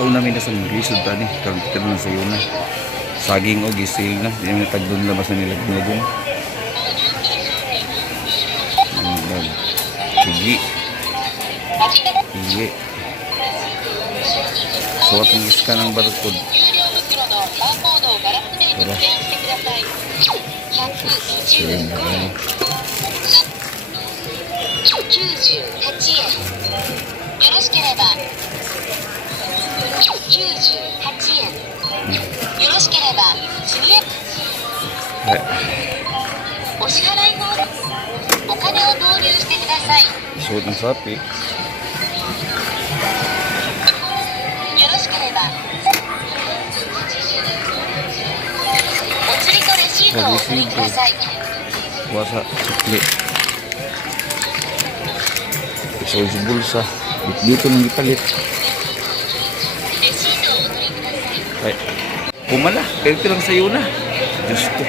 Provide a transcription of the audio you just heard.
sa una may nasa lisod tani. Karon kita na sa yun na. Saging o gisil na. Di naman tagdun labas na nila ginagong. Sige. Sige. Suot ng iska ng barcode. Tara. Sige na rin. 98円。よろしければ98円。よろしければ次へ。はい。お支払い後お金を投入してください。 Suot ng sapi. よろしければお釣りとレシートをお送りください。 Wasa, sukli. So, sa bulsa. Dito nang ipalit. レシートをお取りください。 Ay, pumala. Pero ito lang sa'yo na. Diyos ko.